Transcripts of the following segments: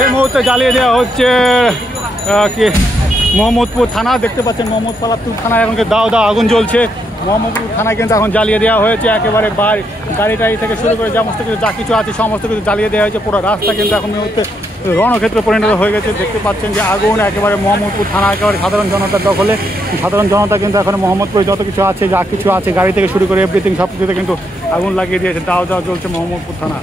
এই মুহূর্তে জ্বালিয়ে দেওয়া হচ্ছে কি মোহাম্মদপুর থানা। দেখতে পাচ্ছেন মোহাম্মদপুর থানায় এখন দাও দাও আগুন জ্বলছে। মোহাম্মদপুর থানায় কিন্তু এখন জ্বালিয়ে দেওয়া হয়েছে একেবারে গাড়ি টাড়ি থেকে শুরু করে সমস্ত কিছু যা কিছু আছে সমস্ত কিছু জ্বালিয়ে দেওয়া হয়েছে। পুরো রাস্তা কিন্তু এখন মুহূর্তে রণক্ষেত্রে পরিণত হয়ে গেছে। দেখতে পাচ্ছেন যে আগুন একেবারে মোহাম্মদপুর থানা একেবারে সাধারণ জনতার দখলে। সাধারণ জনতা কিন্তু এখন মোহাম্মদপুরে যত কিছু আছে যা কিছু আছে গাড়ি থেকে শুরু করে এভরিথিং সব কিছুতে কিন্তু আগুন লাগিয়ে দিয়েছে। দাও দাও জ্বলছে মোহাম্মদপুর থানা।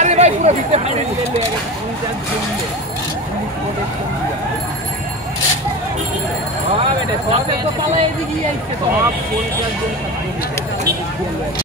अरे भाई पूरा भीतर फाइनल ले ले हां बेटे सब तो पाला एदिকে আইছে সব 50 জন